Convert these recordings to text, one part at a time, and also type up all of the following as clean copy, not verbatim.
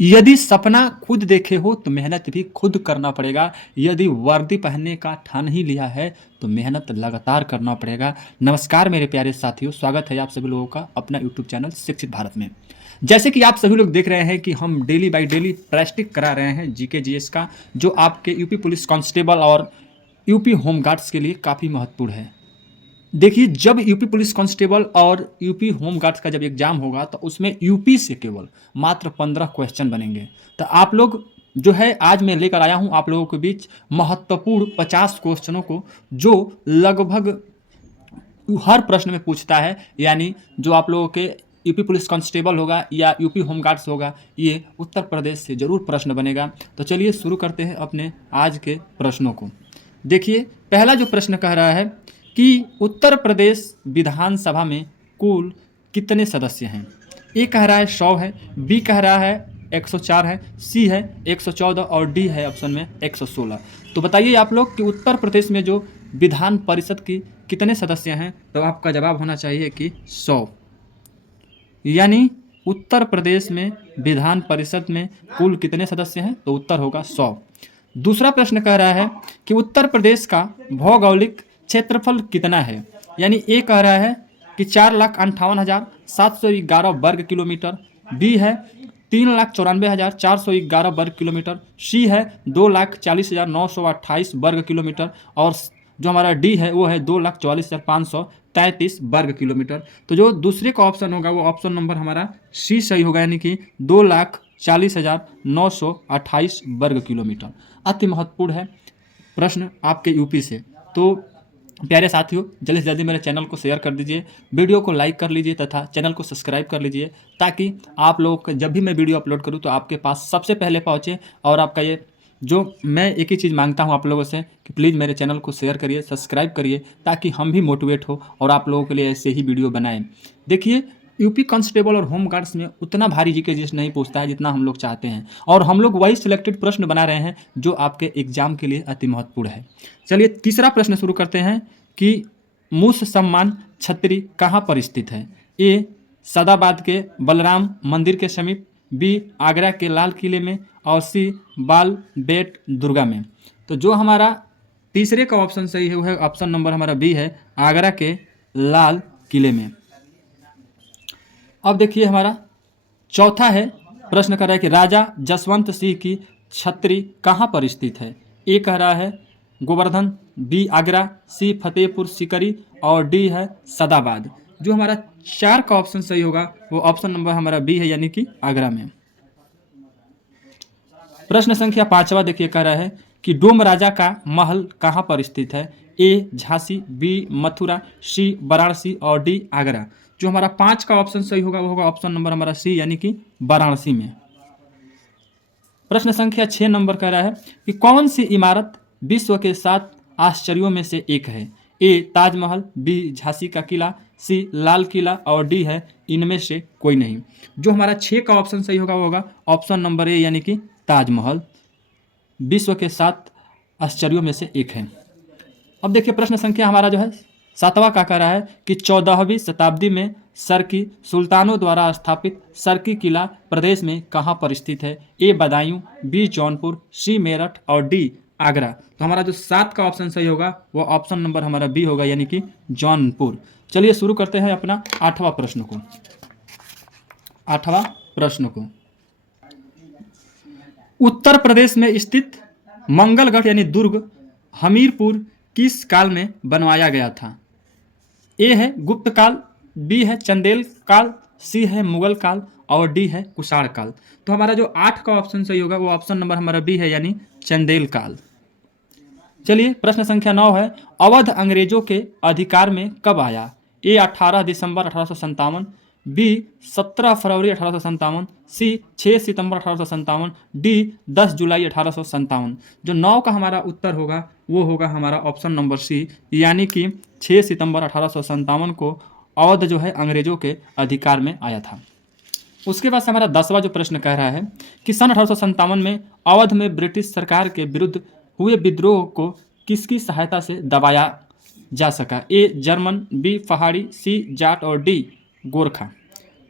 यदि सपना खुद देखे हो तो मेहनत भी खुद करना पड़ेगा। यदि वर्दी पहनने का ठान ही लिया है तो मेहनत लगातार करना पड़ेगा। नमस्कार मेरे प्यारे साथियों, स्वागत है आप सभी लोगों का अपना यूट्यूब चैनल शिक्षित भारत में। जैसे कि आप सभी लोग देख रहे हैं कि हम डेली बाय डेली प्रैक्टिस करा रहे हैं जीके जीएस का, जो आपके यूपी पुलिस कांस्टेबल और यूपी होमगार्ड्स के लिए काफ़ी महत्वपूर्ण है। देखिए, जब यूपी पुलिस कांस्टेबल और यूपी होमगार्ड्स का जब एग्जाम होगा तो उसमें यूपी से केवल मात्र 15 क्वेश्चन बनेंगे। तो आप लोग जो है, आज मैं लेकर आया हूं आप लोगों के बीच महत्वपूर्ण 50 क्वेश्चनों को, जो लगभग हर प्रश्न में पूछता है। यानी जो आप लोगों के यूपी पुलिस कांस्टेबल होगा या यूपी होमगार्ड्स होगा, ये उत्तर प्रदेश से जरूर प्रश्न बनेगा। तो चलिए शुरू करते हैं अपने आज के प्रश्नों को। देखिए, पहला जो प्रश्न कह रहा है कि उत्तर प्रदेश विधानसभा में कुल कितने सदस्य हैं। ए कह रहा है 100 है, बी कह रहा है 104 है, सी है 114 और डी है ऑप्शन में 116। तो बताइए आप लोग कि उत्तर प्रदेश में जो विधान परिषद की कितने सदस्य हैं। तो आपका जवाब होना चाहिए कि 100। यानी उत्तर प्रदेश में विधान परिषद में कुल कितने सदस्य हैं, तो उत्तर होगा 100। दूसरा प्रश्न कह रहा है कि उत्तर प्रदेश का भौगोलिक क्षेत्रफल कितना है। यानी ए कह रहा है कि 4,58,711 वर्ग किलोमीटर, बी है 3,94,411 वर्ग किलोमीटर, सी है 2,40,928 वर्ग किलोमीटर और जो हमारा डी है वो है 2,44,533 वर्ग किलोमीटर। तो जो दूसरे का ऑप्शन होगा वो ऑप्शन नंबर हमारा सी सही होगा, यानी कि 2,40,928 वर्ग किलोमीटर। अति महत्वपूर्ण है प्रश्न आपके यूपी से। तो प्यारे साथियों, जल्दी से जल्दी मेरे चैनल को शेयर कर दीजिए, वीडियो को लाइक कर लीजिए तथा चैनल को सब्सक्राइब कर लीजिए, ताकि आप लोगों को जब भी मैं वीडियो अपलोड करूं तो आपके पास सबसे पहले पहुंचे। और आपका ये जो मैं एक ही चीज़ मांगता हूं आप लोगों से कि प्लीज़ मेरे चैनल को शेयर करिए, सब्सक्राइब करिए, ताकि हम भी मोटिवेट हो और आप लोगों के लिए ऐसे ही वीडियो बनाएं। देखिए, यूपी कांस्टेबल और होमगार्ड्स में उतना भारी जीके जीएस नहीं पूछता है जितना हम लोग चाहते हैं, और हम लोग वही सिलेक्टेड प्रश्न बना रहे हैं जो आपके एग्जाम के लिए अति महत्वपूर्ण है। चलिए तीसरा प्रश्न शुरू करते हैं कि मूस सम्मान छतरी कहाँ पर स्थित है। ए सदाबाद के बलराम मंदिर के समीप, बी आगरा के लाल किले में और सी बाल बेट दुर्गा में। तो जो हमारा तीसरे का ऑप्शन सही है वो है ऑप्शन नंबर हमारा बी है, आगरा के लाल किले में। अब देखिए हमारा चौथा है, प्रश्न कर रहा है कि राजा जसवंत सिंह की छतरी कहाँ पर स्थित है। ए कह रहा है गोवर्धन, बी आगरा, सी फतेहपुर सीकरी और डी है सदाबाद। जो हमारा 4 का ऑप्शन सही होगा वो ऑप्शन नंबर हमारा बी है, यानी कि आगरा में। प्रश्न संख्या 5वां देखिए, कह रहा है कि डोम राजा का महल कहाँ पर स्थित है। ए झांसी, बी मथुरा, सी वाराणसी और डी आगरा। जो हमारा 5 का ऑप्शन सही होगा वो होगा ऑप्शन नंबर हमारा सी, यानी कि वाराणसी में। प्रश्न संख्या 6 नंबर कह रहा है कि कौन सी इमारत विश्व के 7 आश्चर्यों में से एक है। ए ताजमहल, बी झांसी का किला, सी लाल किला और डी है इनमें से कोई नहीं। जो हमारा 6 का ऑप्शन सही होगा वो होगा ऑप्शन नंबर ए, यानी कि ताजमहल विश्व के 7 आश्चर्यों में से एक है। अब देखिए प्रश्न संख्या हमारा जो है 7वां का कह रहा है कि 14वीं शताब्दी में सरकी सुल्तानों द्वारा स्थापित सरकी किला प्रदेश में कहाँ पर स्थित है। ए बदायूं, बी जौनपुर, सी मेरठ और डी आगरा। तो हमारा जो 7 का ऑप्शन सही होगा वो ऑप्शन नंबर हमारा बी होगा, यानी कि जौनपुर। चलिए शुरू करते हैं अपना 8वां प्रश्न को। 8वां प्रश्न को, उत्तर प्रदेश में स्थित मंगलगढ़ यानी दुर्ग हमीरपुर किस काल में बनवाया गया था। ए है गुप्त काल, बी है चंदेल काल, सी है मुगल काल और डी है कुषाण काल। तो हमारा जो 8 का ऑप्शन सही होगा वो ऑप्शन नंबर हमारा बी है, यानी चंदेल काल। चलिए प्रश्न संख्या 9 है, अवध अंग्रेजों के अधिकार में कब आया। ए 18 दिसंबर 1857, बी 17 फरवरी 1857, सी 6 सितंबर 1857, डी 10 जुलाई 1857। जो 9 का हमारा उत्तर होगा वो होगा हमारा ऑप्शन नंबर सी, यानी कि 6 सितंबर 1857 को अवध जो है अंग्रेजों के अधिकार में आया था। उसके बाद हमारा 10वां जो प्रश्न कह रहा है कि सन 1857 में अवध में ब्रिटिश सरकार के विरुद्ध हुए विद्रोह को किसकी सहायता से दबाया जा सका। ए जर्मन, बी पहाड़ी, सी जाट और डी गोरखा।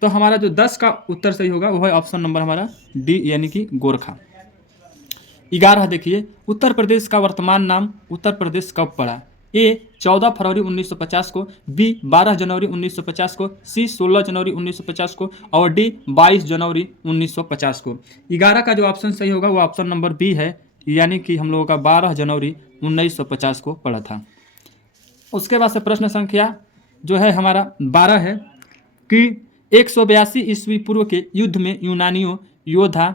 तो हमारा जो 10 का उत्तर सही होगा वो है ऑप्शन नंबर हमारा डी यानी कि गोरखा। 11 देखिए, उत्तर प्रदेश का वर्तमान नाम उत्तर प्रदेश कब पड़ा? ए 14 फरवरी 1950 को, बी 12 जनवरी 1950 को, सी 16 जनवरी 1950 को और डी 22 जनवरी 1950 को। 11 का जो ऑप्शन सही होगा वो ऑप्शन नंबर बी है, यानी कि हम लोगों का 12 जनवरी 1950 को पड़ा था। उसके बाद से प्रश्न संख्या जो है हमारा 12 है कि 182 ईस्वी पूर्व के युद्ध में यूनानियों योद्धा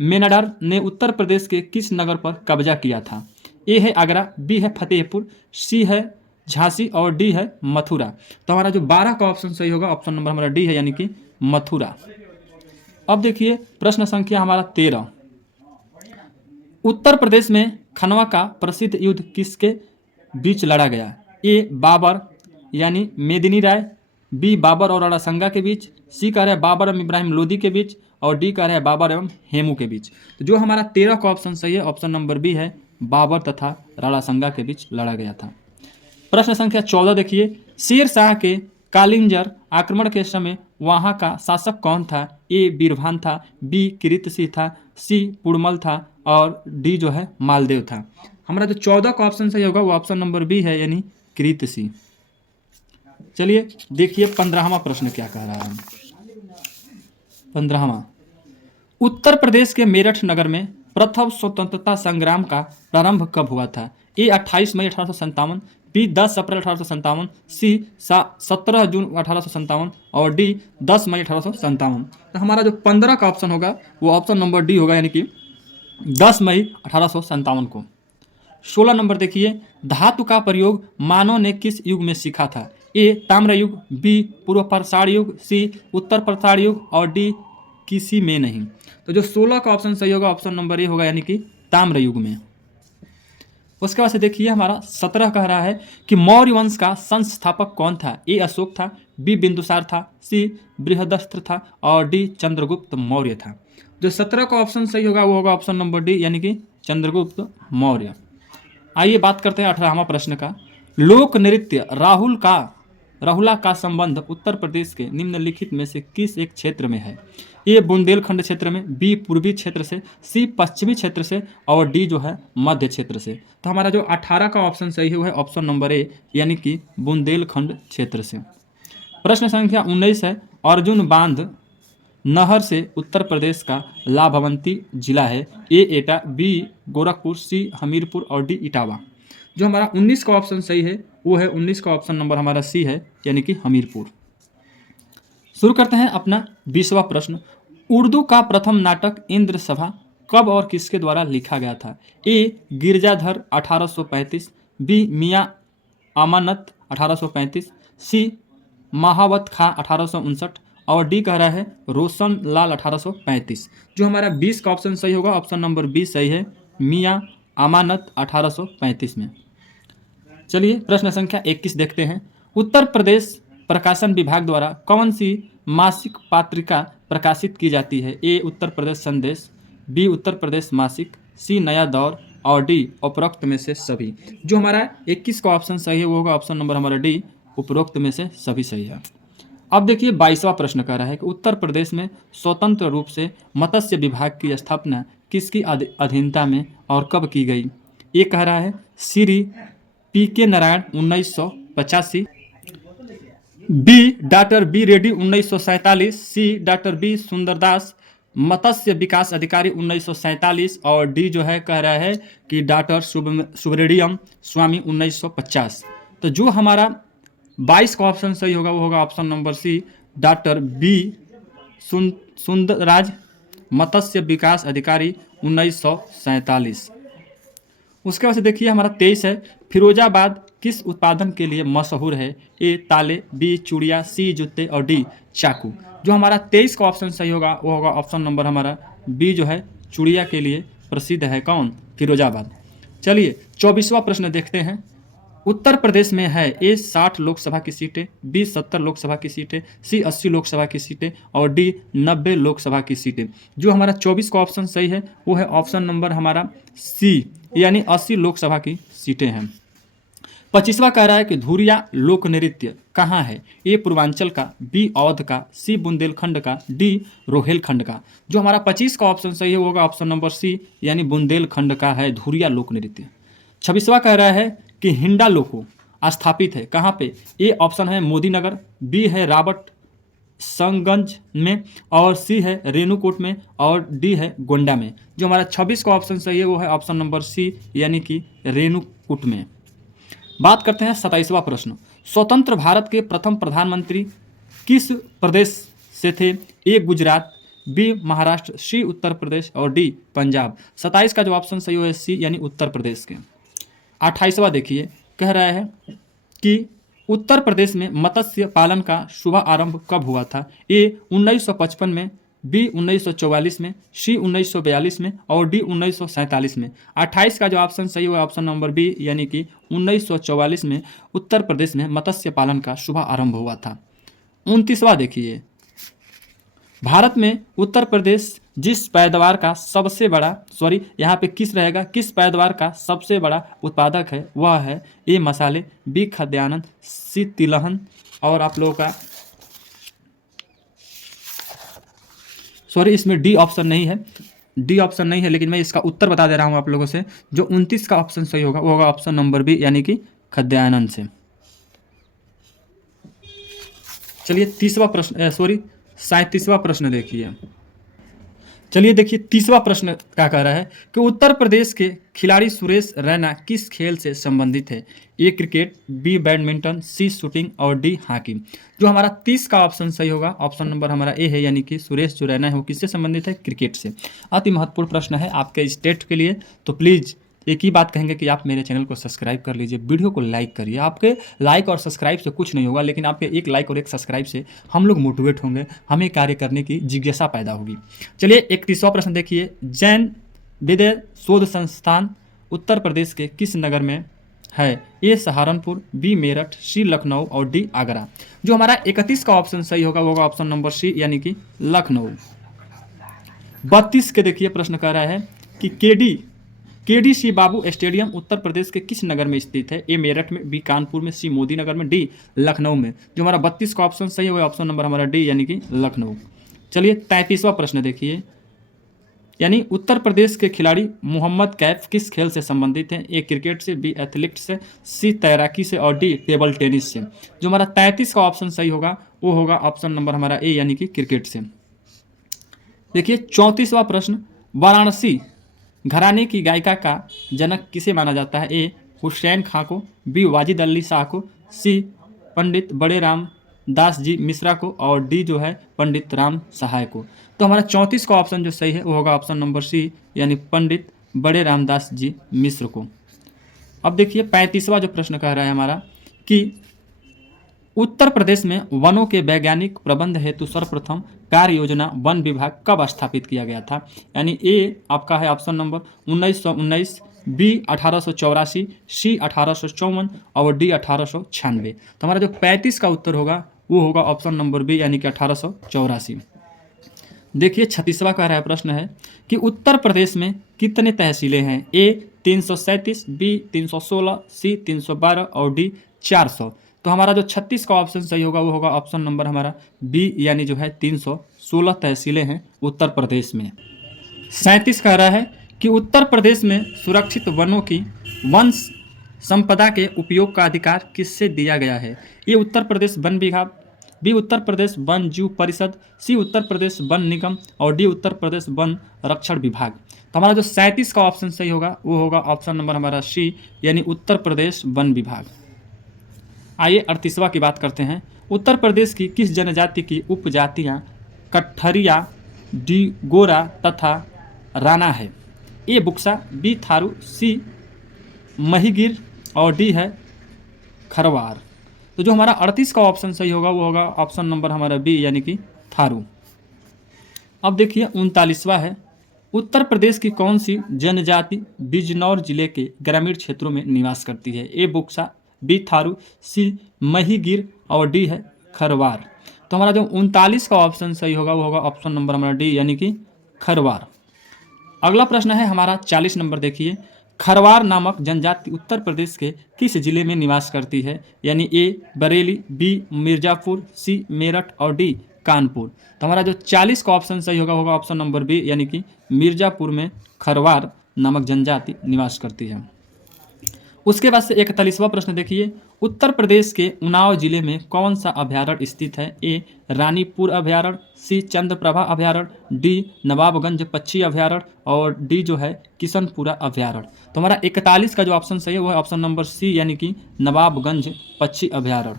मेनाडर ने उत्तर प्रदेश के किस नगर पर कब्जा किया था? ए है आगरा, बी है फतेहपुर, सी है झांसी और डी है मथुरा। तो हमारा जो 12 का ऑप्शन सही होगा ऑप्शन नंबर हमारा डी है, यानी कि मथुरा। अब देखिए प्रश्न संख्या हमारा 13, उत्तर प्रदेश में खनवा का प्रसिद्ध युद्ध किसके बीच लड़ा गया? ए बाबर यानी मेदिनी राय, बी बाबर और राणासंगा के बीच, सी कह रहे हैं बाबर एवं इब्राहिम लोदी के बीच और डी कह रहे हैं बाबर एवं हेमू के बीच। तो जो हमारा 13 का ऑप्शन सही है ऑप्शन नंबर बी है, बाबर तथा राणासंगा के बीच लड़ा गया था। प्रश्न संख्या 14 देखिए, शेर शाह के कालिंजर आक्रमण के समय वहां का शासक कौन था? ए बीरभान था, बी किरीत था, सी पुड़मल था और डी जो है मालदेव था। हमारा जो 14 का ऑप्शन सही होगा वो ऑप्शन नंबर बी है, यानी किरीत। चलिए देखिए 15वां प्रश्न क्या कह रहा है। 15वां, उत्तर प्रदेश के मेरठ नगर में प्रथम स्वतंत्रता संग्राम का प्रारंभ कब हुआ था? ए 28 मई 1857, बी 10 अप्रैल 1857, सी 17 जून 1857 और डी 10 मई 1857। तो हमारा जो 15 का ऑप्शन होगा वो ऑप्शन नंबर डी होगा, यानी कि 10 मई 1857 को। 16 नंबर देखिए, धातु का प्रयोग मानव ने किस युग में सीखा था? ए ताम्र युग, बी पूर्व पाषाण युग, सी उत्तर पाषाण युग और डी किसी में नहीं। तो जो 16 का ऑप्शन सही होगा ऑप्शन नंबर ए होगा, यानी कि ताम्र युग में। उसके बाद से देखिए हमारा 17 कह रहा है कि मौर्य वंश का संस्थापक कौन था? ए अशोक था, बी बिंदुसार था, सी बृहदस्त्र था और डी चंद्रगुप्त मौर्य था। जो 17 का ऑप्शन सही होगा वो होगा ऑप्शन नंबर डी, यानी कि चंद्रगुप्त मौर्य। आइए बात करते हैं 18वां प्रश्न का। लोक नृत्य राहुला का संबंध उत्तर प्रदेश के निम्नलिखित में से किस एक क्षेत्र में है? ए बुंदेलखंड क्षेत्र में, बी पूर्वी क्षेत्र से, सी पश्चिमी क्षेत्र से और डी जो है मध्य क्षेत्र से। तो हमारा जो 18 का ऑप्शन सही है ऑप्शन नंबर ए, यानी कि बुंदेलखंड क्षेत्र से। प्रश्न संख्या 19 है, अर्जुन बांध नहर से उत्तर प्रदेश का लाभवंती जिला है? ए एटा, बी गोरखपुर, सी हमीरपुर और डी इटावा। जो हमारा 19 का ऑप्शन सही है वो है 19 का ऑप्शन नंबर हमारा सी है, यानी कि हमीरपुर। शुरू करते हैं अपना 20वां प्रश्न। उर्दू का प्रथम नाटक इंद्र सभा कब और किसके द्वारा लिखा गया था? ए गिरजाधर 1835, बी मियाँ अमानत 1835, सी महावत खां 1859 और डी कह रहा है रोशन लाल 1835। जो हमारा 20 का ऑप्शन सही होगा ऑप्शन नंबर बी सही है, मियाँ अमानत 1835 में। चलिए प्रश्न संख्या 21 देखते हैं। उत्तर प्रदेश प्रकाशन विभाग द्वारा कौन सी मासिक पत्रिका प्रकाशित की जाती है? ए उत्तर प्रदेश संदेश, बी उत्तर प्रदेश मासिक, सी नया दौर और डी उपरोक्त में से सभी। जो हमारा 21 का ऑप्शन सही है वो होगा ऑप्शन नंबर हमारा डी, उपरोक्त में से सभी सही है। अब देखिए 22वां प्रश्न कह रहा है कि उत्तर प्रदेश में स्वतंत्र रूप से मत्स्य विभाग की स्थापना किसकी अधीनता में और कब की गई? ये कह रहा है Shri PK. Narayan 1985, B doctor B Reddy 1947, C doctor B Sundardas मत्स्य विकास अधिकारी 1947 और डी जो है कह रहा है कि डॉक्टर सुब्रमण्यम स्वामी 1950। तो जो हमारा 22 का ऑप्शन सही होगा वो होगा option number C, doctor B Sundararaj मत्स्य विकास अधिकारी 1947। उसके बाद से देखिए हमारा 23 है, फिरोजाबाद किस उत्पादन के लिए मशहूर है? ए ताले, बी चूड़िया, सी जूते और डी चाकू। जो हमारा 23 का ऑप्शन सही होगा वो होगा ऑप्शन नंबर हमारा बी जो है चूड़िया के लिए प्रसिद्ध है कौन? फिरोजाबाद। चलिए 24वां प्रश्न देखते हैं। उत्तर प्रदेश में है ए 60 लोकसभा की सीटें, बी 70 लोकसभा की सीटें, सी 80 लोकसभा की सीटें और डी 90 लोकसभा की सीटें। जो हमारा 24 का ऑप्शन सही है वो है ऑप्शन नंबर हमारा सी, यानी 80 लोकसभा की सीटें हैं। 25वां कह रहा है कि धुरिया लोक नृत्य कहाँ है? ए पूर्वांचल का, बी अवध का, सी बुंदेलखंड का, डी रोहेलखंड का। जो हमारा 25 का ऑप्शन सही है वो होगा ऑप्शन नंबर सी यानी बुंदेलखंड का है धुरिया लोक नृत्य। 26वां कह रहा है कि हिंडा लोको स्थापित है कहाँ पे? ए ऑप्शन है मोदी नगर, बी है राबर्ट संगंज में, और सी है रेणुकूट में, और डी है गोंडा में। जो हमारा 26 का ऑप्शन सही है वो है ऑप्शन नंबर सी यानी कि रेणुकूट में। बात करते हैं 27वां प्रश्न। स्वतंत्र भारत के प्रथम प्रधानमंत्री किस प्रदेश से थे? ए गुजरात, बी महाराष्ट्र, सी उत्तर प्रदेश और डी पंजाब। 27 का जो ऑप्शन सही है सी यानी उत्तर प्रदेश के। 28वां देखिए कह रहा है कि उत्तर प्रदेश में मत्स्य पालन का शुभ आरंभ कब हुआ था? ए 1955 में, बी 1944 में, सी 1942 में और डी 1947 में। 28 का जो ऑप्शन सही हुआ ऑप्शन नंबर बी यानी कि 1944 में उत्तर प्रदेश में मत्स्य पालन का शुभ आरंभ हुआ था। 29वां देखिए, भारत में उत्तर प्रदेश जिस पैदावार का सबसे बड़ा यहाँ पे किस रहेगा, किस पैदावार का सबसे बड़ा उत्पादक है वह है ए मसाले, बी खाद्यान्न, सी तिलहन और आप लोगों का इसमें डी ऑप्शन नहीं है, लेकिन मैं इसका उत्तर बता दे रहा हूं आप लोगों से। जो 29 का ऑप्शन सही होगा वो होगा ऑप्शन नंबर बी यानी कि खाद्यान्न से। चलिए 37वां प्रश्न देखिए। चलिए देखिए 30वां प्रश्न क्या कह रहा है कि उत्तर प्रदेश के खिलाड़ी सुरेश रैना किस खेल से संबंधित है? ए क्रिकेट, बी बैडमिंटन, सी शूटिंग और डी हॉकी। जो हमारा 30 का ऑप्शन सही होगा ऑप्शन नंबर हमारा ए है यानी कि सुरेश जो रैना है वो किससे संबंधित है? क्रिकेट से। अति महत्वपूर्ण प्रश्न है आपके स्टेट के लिए, तो प्लीज़ एक ही बात कहेंगे कि आप मेरे चैनल को सब्सक्राइब कर लीजिए, वीडियो को लाइक करिए। आपके लाइक और सब्सक्राइब से कुछ नहीं होगा, लेकिन आपके एक लाइक और एक सब्सक्राइब से हम लोग मोटिवेट होंगे, हमें कार्य करने की जिज्ञासा पैदा होगी। चलिए 31वां प्रश्न देखिए। जैन विद्या शोध संस्थान उत्तर प्रदेश के किस नगर में है? ए सहारनपुर, बी मेरठ, सी लखनऊ और डी आगरा। जो हमारा 31 का ऑप्शन सही होगा वो होगा ऑप्शन नंबर सी यानी कि लखनऊ। 32 के देखिए प्रश्न कह रहा है कि केडी सी बाबू स्टेडियम उत्तर प्रदेश के किस नगर में स्थित है? ए मेरठ में, बी कानपुर में, सी मोदी नगर में, डी लखनऊ में। जो हमारा 32 का ऑप्शन सही है ऑप्शन नंबर हमारा डी यानी कि लखनऊ। चलिए 33वां प्रश्न देखिए, यानी उत्तर प्रदेश के खिलाड़ी मोहम्मद कैफ किस खेल से संबंधित हैं? ए क्रिकेट से, बी एथलेटिक्स से, सी तैराकी से और डी टेबल टेनिस से। जो हमारा 33 का ऑप्शन सही होगा वो होगा ऑप्शन नंबर हमारा ए यानी कि क्रिकेट से। देखिए 34वां प्रश्न, वाराणसी घराने की गायिका का जनक किसे माना जाता है? ए हुसैन खां को, बी वाजिद अली शाह को, सी पंडित बड़े राम दास जी मिश्रा को और डी जो है पंडित राम सहाय को। तो हमारा 34 का ऑप्शन जो सही है वो होगा ऑप्शन नंबर सी यानी पंडित बड़े रामदास जी मिश्र को। अब देखिए 35वां जो प्रश्न कह रहा है हमारा कि उत्तर प्रदेश में वनों के वैज्ञानिक प्रबंध हेतु सर्वप्रथम कार्य योजना वन विभाग कब स्थापित किया गया था? यानी ए आपका है ऑप्शन नंबर 1919, बी 1884, सी 1854 और डी 1896। तो हमारा जो 35 का उत्तर होगा वो होगा ऑप्शन नंबर बी यानी कि 1884। देखिए 36वां कह रहा है प्रश्न है कि उत्तर प्रदेश में कितने तहसीलें हैं? ए 337, बी 316, सी 312 और डी 400। तो हमारा जो 36 का ऑप्शन सही होगा वो होगा ऑप्शन नंबर हमारा बी यानी जो है 316 तहसीलें हैं उत्तर प्रदेश में। 37 कह रहा है कि उत्तर प्रदेश में सुरक्षित वनों की वन संपदा के उपयोग का अधिकार किससे दिया गया है? ये उत्तर प्रदेश वन विभाग, बी उत्तर प्रदेश वन जीव परिषद, सी उत्तर प्रदेश वन निगम और डी उत्तर प्रदेश वन रक्षण विभाग। तो हमारा जो 37 का ऑप्शन सही होगा वो होगा ऑप्शन नंबर हमारा सी यानी उत्तर प्रदेश वन विभाग। आइए 38वां की बात करते हैं। उत्तर प्रदेश की किस जनजाति की उपजातियां कठरिया, डिगोरा तथा राना है? ए बुक्सा, बी थारू, सी महिगिर और डी है खरवार। तो जो हमारा 38 का ऑप्शन सही होगा वो होगा ऑप्शन नंबर हमारा बी यानी कि थारू। अब देखिए 39वां है, उत्तर प्रदेश की कौन सी जनजाति बिजनौर जिले के ग्रामीण क्षेत्रों में निवास करती है? ए बुक्सा, बी थारू, सी महिगिर और डी है खरवार। तो हमारा जो 39 का ऑप्शन सही होगा वो होगा ऑप्शन नंबर हमारा डी यानी कि खरवार। अगला प्रश्न है हमारा 40 नंबर देखिए, खरवार नामक जनजाति उत्तर प्रदेश के किस जिले में निवास करती है? यानी ए बरेली, बी मिर्जापुर, सी मेरठ और डी कानपुर। तो हमारा जो 40 का ऑप्शन सही होगा ऑप्शन नंबर बी, यानी कि मिर्जापुर में खरवार नामक जनजाति निवास करती है। उसके बाद से 41वां प्रश्न देखिए, उत्तर प्रदेश के उन्नाव जिले में कौन सा अभ्यारण्य स्थित है? ए रानीपुर अभ्यारण्य, सी चंद्रप्रभा अभ्यारण्य, डी नवाबगंज पक्षी अभ्यारण्य और डी जो है किशनपुरा अभ्यारण्य। तो हमारा 41 का जो ऑप्शन सही है वो है ऑप्शन नंबर सी, यानी कि नवाबगंज पक्षी अभ्यारण्य।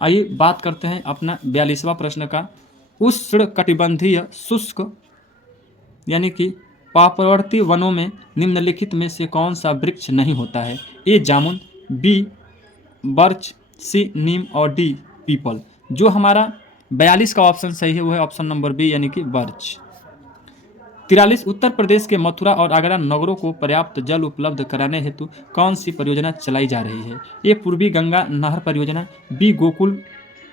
आइए बात करते हैं अपना 42वां प्रश्न का। उष्णकटिबंधीय शुष्क यानी कि पार्वतीय वनों में निम्नलिखित में से कौन सा वृक्ष नहीं होता है? ए जामुन, बी बर्च, सी नीम और डी पीपल। जो हमारा 42 का ऑप्शन सही है वो है ऑप्शन नंबर बी, यानी कि बर्च। 43, उत्तर प्रदेश के मथुरा और आगरा नगरों को पर्याप्त जल उपलब्ध कराने हेतु कौन सी परियोजना चलाई जा रही है? ए पूर्वी गंगा नहर परियोजना, बी गोकुल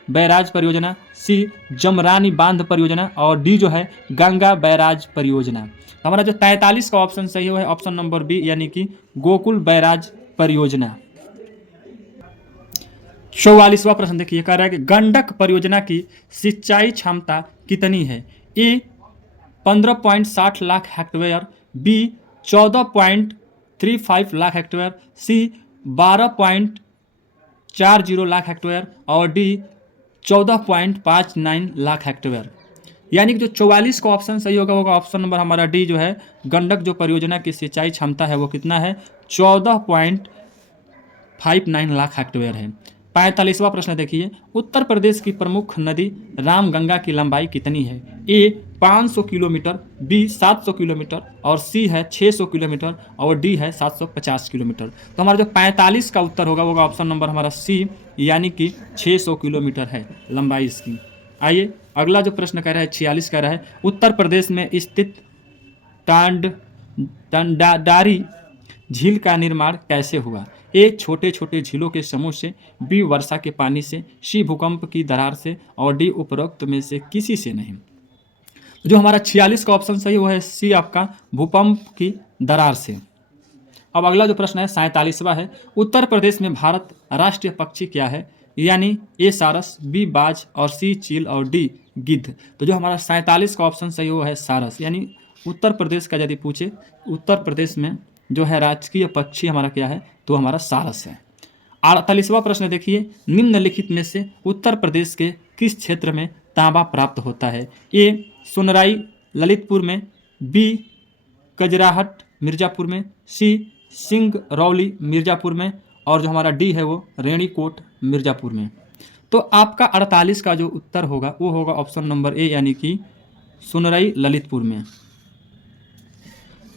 बैराज परियोजना, सी जमरानी बांध परियोजना और डी जो है गंगा बैराज परियोजना। हमारा जो 43 का ऑप्शन सही है ऑप्शन नंबर बी, यानी कि गोकुल बैराज परियोजना। 44वां प्रश्न देखिए, कह रहा है कि गंडक परियोजना की सिंचाई क्षमता कितनी है? A 15.60 lakh hectare, B 14.35 lakh hectare, C 12.40 lakh hectare और डी 14.59 लाख हेक्टेयर। यानी कि जो 44 का ऑप्शन सही होगा ऑप्शन नंबर हमारा डी जो है गंडक जो परियोजना की सिंचाई क्षमता है वो कितना है? 14.59 लाख हेक्टेयर है। 45वां प्रश्न देखिए, उत्तर प्रदेश की प्रमुख नदी रामगंगा की लंबाई कितनी है? ए 500 किलोमीटर, बी 700 किलोमीटर और सी है 600 किलोमीटर और डी है 750 किलोमीटर। तो हमारा जो 45 का उत्तर होगा ऑप्शन नंबर हमारा सी, यानी कि 600 किलोमीटर है लंबाई इसकी। आइए अगला जो प्रश्न कह रहा है 46 कह रहा है, उत्तर प्रदेश में स्थित टांडारी झील का निर्माण कैसे हुआ? ए छोटे छोटे झीलों के समूह से, बी वर्षा के पानी से, सी भूकंप की दरार से और डी उपरोक्त में से किसी से नहीं। जो हमारा 46 का ऑप्शन सही वो है सी, आपका भूकंप की दरार से। अब अगला जो प्रश्न है 47वां है, उत्तर प्रदेश में भारत राष्ट्रीय पक्षी क्या है? यानी ए सारस, बी बाज और सी चील और डी गिद्ध। तो जो हमारा 47 का ऑप्शन सही वो है सारस, यानी उत्तर प्रदेश का यदि पूछे उत्तर प्रदेश में जो है राजकीय पक्षी हमारा क्या है तो हमारा सारस है। 48वां प्रश्न देखिए, निम्नलिखित में से उत्तर प्रदेश के किस क्षेत्र में तांबा प्राप्त होता है? ए सोनराई ललितपुर में, बी कजराहट मिर्जापुर में, सी सिंगरौली मिर्जापुर में और जो हमारा डी है वो रेणीकोट मिर्जापुर में। तो आपका 48 का जो उत्तर होगा वो होगा ऑप्शन नंबर ए, यानी कि सोनराई ललितपुर में।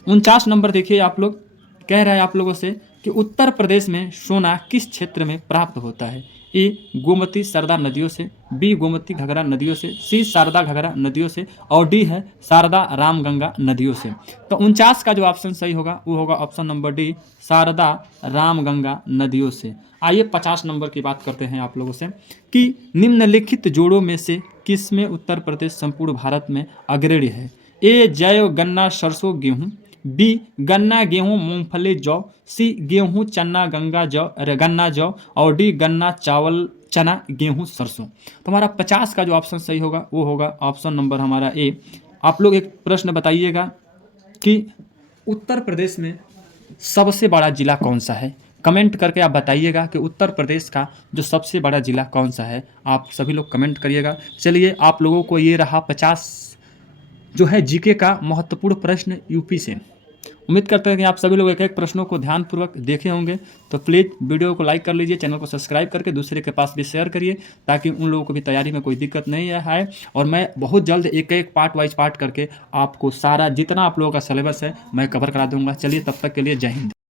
49 नंबर देखिए, आप लोग कह रहा है आप लोगों से कि उत्तर प्रदेश में सोना किस क्षेत्र में प्राप्त होता है? ए गोमती सरदा नदियों से, बी गोमती घाघरा नदियों से, सी शारदा घाघरा नदियों से और डी है शारदा रामगंगा नदियों से। तो 49 का जो ऑप्शन सही होगा वो होगा option number D, Sharda Ramganga नदियों से। आइए 50 नंबर की बात करते हैं आप लोगों से कि निम्नलिखित जोड़ों में से किसमें उत्तर प्रदेश संपूर्ण भारत में अग्रणी है? ए जौ गन्ना सरसों गेहूँ, बी गन्ना गेहूँ मूंगफली जौ, सी गेहूँ चना गन्ना जौ और डी गन्ना चावल चना गेहूँ सरसों। तो हमारा 50 का जो ऑप्शन सही होगा वो होगा ऑप्शन नंबर हमारा ए। आप लोग एक प्रश्न बताइएगा कि उत्तर प्रदेश में सबसे बड़ा जिला कौन सा है? कमेंट करके आप बताइएगा कि उत्तर प्रदेश का जो सबसे बड़ा जिला कौन सा है। आप सभी लोग कमेंट करिएगा। चलिए आप लोगों को ये रहा 50 जो है जीके का महत्वपूर्ण प्रश्न यूपी से। उम्मीद करते हैं कि आप सभी लोग एक एक प्रश्नों को ध्यानपूर्वक देखे होंगे। तो प्लीज़ वीडियो को लाइक कर लीजिए, चैनल को सब्सक्राइब करके दूसरे के पास भी शेयर करिए ताकि उन लोगों को भी तैयारी में कोई दिक्कत नहीं आए। और मैं बहुत जल्द एक एक पार्ट वाइज पार्ट करके आपको सारा जितना आप लोगों का सिलेबस है मैं कवर करा दूंगा। चलिए तब तक के लिए जय हिंद।